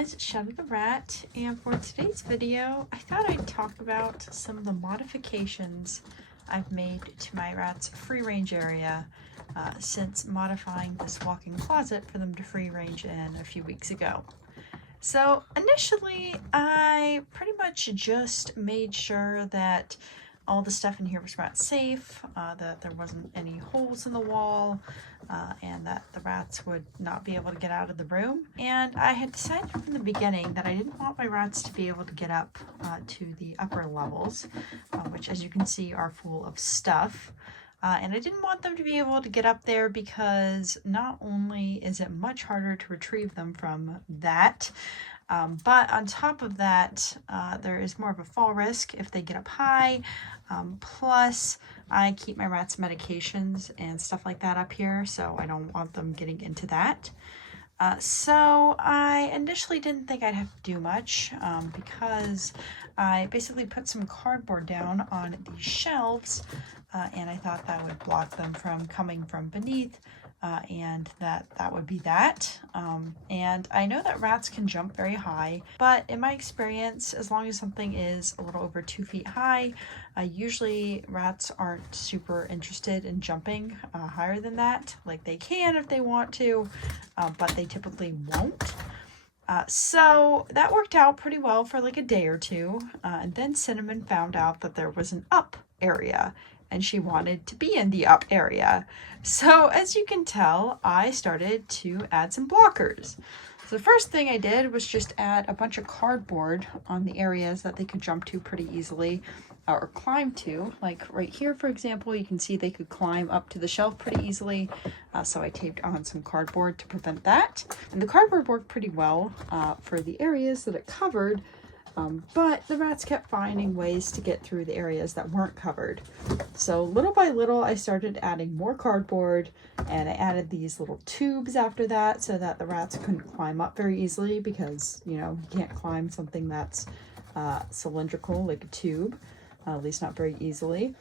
guys, Shadow the Rat, and for today's video I thought I'd talk about some of the modifications I've made to my rat's free range area since modifying this walk-in closet for them to free range in a few weeks ago. So initially I pretty much just made sure that all the stuff in here was rat safe, that there wasn't any holes in the wall, and that the rats would not be able to get out of the room. And I had decided from the beginning that I didn't want my rats to be able to get up to the upper levels, which as you can see are full of stuff. And I didn't want them to be able to get up there because not only is it much harder to retrieve them from that, but on top of that, there is more of a fall risk if they get up high. Plus, I keep my rats' medications and stuff like that up here, so I don't want them getting into that. So I initially didn't think I'd have to do much because I basically put some cardboard down on these shelves, and I thought that would block them from coming from beneath. And that would be that. And I know that rats can jump very high, but in my experience, as long as something is a little over 2 feet high, usually rats aren't super interested in jumping higher than that. Like, they can if they want to, but they typically won't. So that worked out pretty well for like a day or two. And then Cinnamon found out that there was an up area, and she wanted to be in the up area. So as you can tell, I started to add some blockers. So the first thing I did was just add a bunch of cardboard on the areas that they could jump to pretty easily, or climb to. Like right here, for example, you can see they could climb up to the shelf pretty easily. So I taped on some cardboard to prevent that. And the cardboard worked pretty well for the areas that it covered. But the rats kept finding ways to get through the areas that weren't covered. So little by little, I started adding more cardboard, and I added these little tubes after that so that the rats couldn't climb up very easily because, you know, you can't climb something that's cylindrical like a tube, at least not very easily.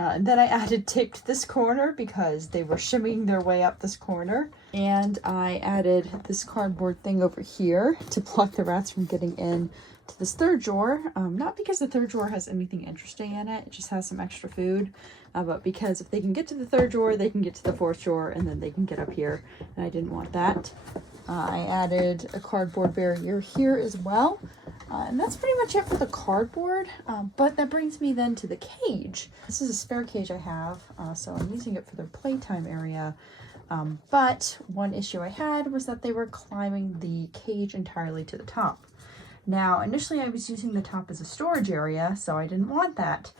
And then I added tape to this corner because they were shimmying their way up this corner. And I added this cardboard thing over here to block the rats from getting in to this third drawer, not because the third drawer has anything interesting in it, it just has some extra food, but because if they can get to the third drawer, they can get to the fourth drawer, and then they can get up here, and I didn't want that. I added a cardboard barrier here as well, and that's pretty much it for the cardboard, but that brings me then to the cage. This is a spare cage I have, so I'm using it for their playtime area. But one issue I had was that they were climbing the cage entirely to the top. Now, initially I was using the top as a storage area, so I didn't want that.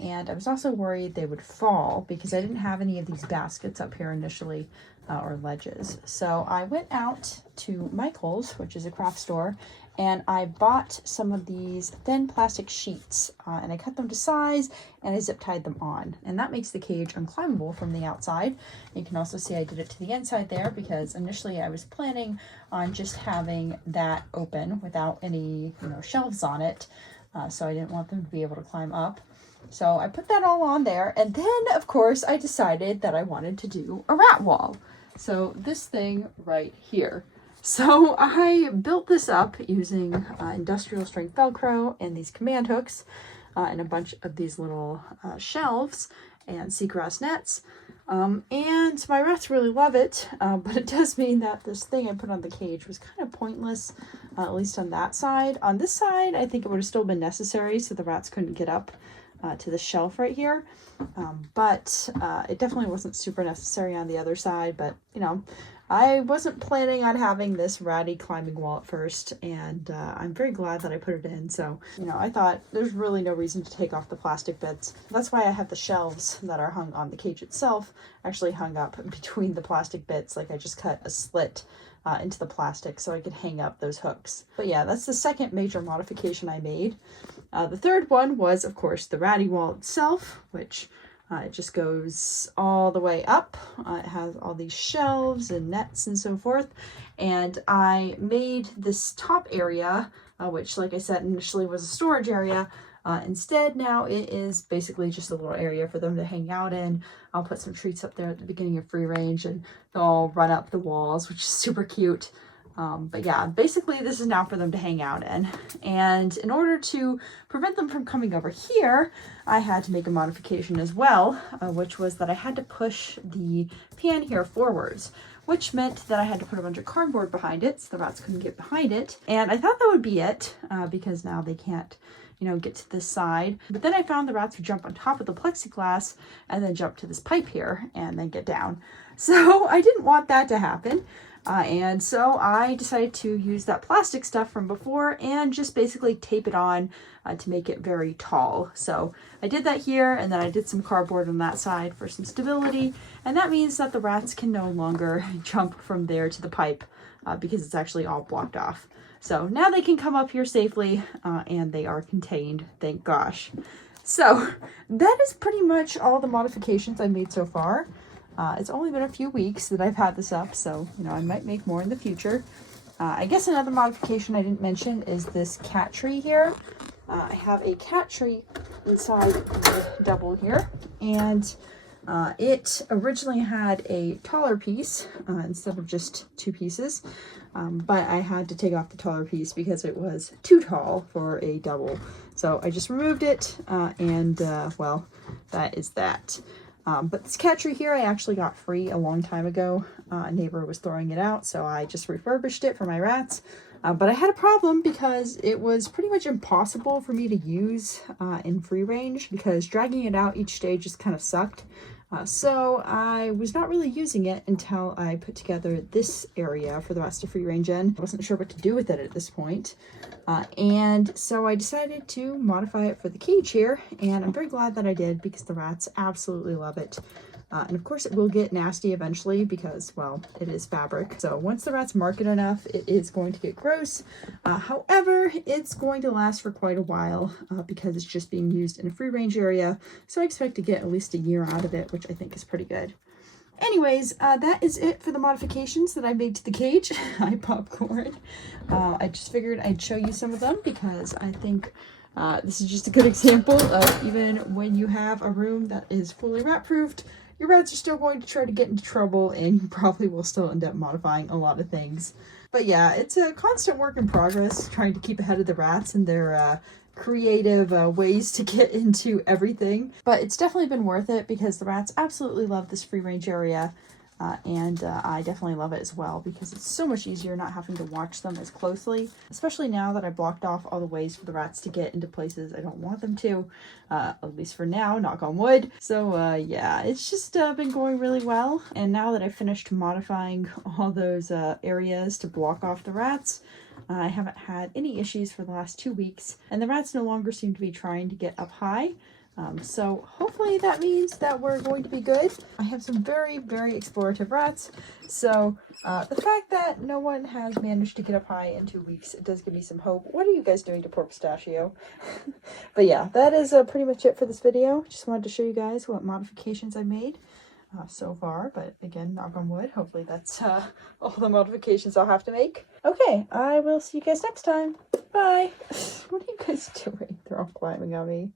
And I was also worried they would fall because I didn't have any of these baskets up here initially, or ledges. So I went out to Michael's, which is a craft store, and I bought some of these thin plastic sheets, and I cut them to size, and I zip tied them on. And that makes the cage unclimbable from the outside. You can also see I did it to the inside there because initially I was planning on just having that open without any, shelves on it. So I didn't want them to be able to climb up. So I put that all on there, and then of course I decided that I wanted to do a rat wall. So this thing right here. So I built this up using industrial strength Velcro and these command hooks and a bunch of these little shelves and seagrass nets. And my rats really love it, but it does mean that this thing I put on the cage was kind of pointless, at least on that side. On this side, I think it would have still been necessary so the rats couldn't get up to the shelf right here. But it definitely wasn't super necessary on the other side, but I wasn't planning on having this ratty climbing wall at first, and I'm very glad that I put it in. So, I thought there's really no reason to take off the plastic bits. That's why I have the shelves that are hung on the cage itself actually hung up between the plastic bits. Like, I just cut a slit into the plastic so I could hang up those hooks. But yeah, that's the second major modification I made. The third one was, of course, the ratty wall itself, which it just goes all the way up. It has all these shelves and nets and so forth. And I made this top area, which, like I said, initially was a storage area. Instead, now it is basically just a little area for them to hang out in. I'll put some treats up there at the beginning of free range, and they'll all run up the walls, which is super cute. But yeah, basically this is now for them to hang out in. And in order to prevent them from coming over here, I had to make a modification as well, which was that I had to push the pan here forwards, which meant that I had to put a bunch of cardboard behind it so the rats couldn't get behind it. And I thought that would be it, because now they can't, you know, get to this side. But then I found the rats would jump on top of the plexiglass and then jump to this pipe here and then get down. So I didn't want that to happen. And so I decided to use that plastic stuff from before and just basically tape it on to make it very tall. So I did that here, and then I did some cardboard on that side for some stability. And that means that the rats can no longer jump from there to the pipe because it's actually all blocked off. So now they can come up here safely and they are contained, thank gosh. So that is pretty much all the modifications I made so far. It's only been a few weeks that I've had this up, so, you know, I might make more in the future. I guess another modification I didn't mention is this cat tree here. I have a cat tree inside the double here, and it originally had a taller piece instead of just two pieces, but I had to take off the taller piece because it was too tall for a double. So I just removed it, and well, that is that. But this cat tree here I actually got free a long time ago. A neighbor was throwing it out, so I just refurbished it for my rats. But I had a problem because it was pretty much impossible for me to use in free range because dragging it out each day just kind of sucked. So I was not really using it until I put together this area for the rest of free range in. I wasn't sure what to do with it at this point. And so I decided to modify it for the cage here, and I'm very glad that I did because the rats absolutely love it. And of course it will get nasty eventually because, well, it is fabric. So once the rats mark it enough, it is going to get gross. However, it's going to last for quite a while because it's just being used in a free range area. So I expect to get at least a year out of it, which I think is pretty good. Anyways, that is it for the modifications that I made to the cage. I popcorn. I just figured I'd show you some of them because I think this is just a good example of even when you have a room that is fully rat-proofed, your rats are still going to try to get into trouble and you probably will still end up modifying a lot of things. But yeah, it's a constant work in progress trying to keep ahead of the rats and their creative ways to get into everything. But it's definitely been worth it because the rats absolutely love this free range area. And I definitely love it as well because it's so much easier not having to watch them as closely, especially now that I blocked off all the ways for the rats to get into places I don't want them to, at least for now, knock on wood. So yeah, it's just been going really well. And now that I've finished modifying all those areas to block off the rats, I haven't had any issues for the last 2 weeks, and the rats no longer seem to be trying to get up high. So hopefully that means that we're going to be good. I have some very, very explorative rats. So the fact that no one has managed to get up high in 2 weeks, it does give me some hope. What are you guys doing to poor Pistachio? But yeah, that is pretty much it for this video. Just wanted to show you guys what modifications I made so far. But again, knock on wood. Hopefully that's all the modifications I'll have to make. Okay, I will see you guys next time. Bye. What are you guys doing? They're all climbing on me.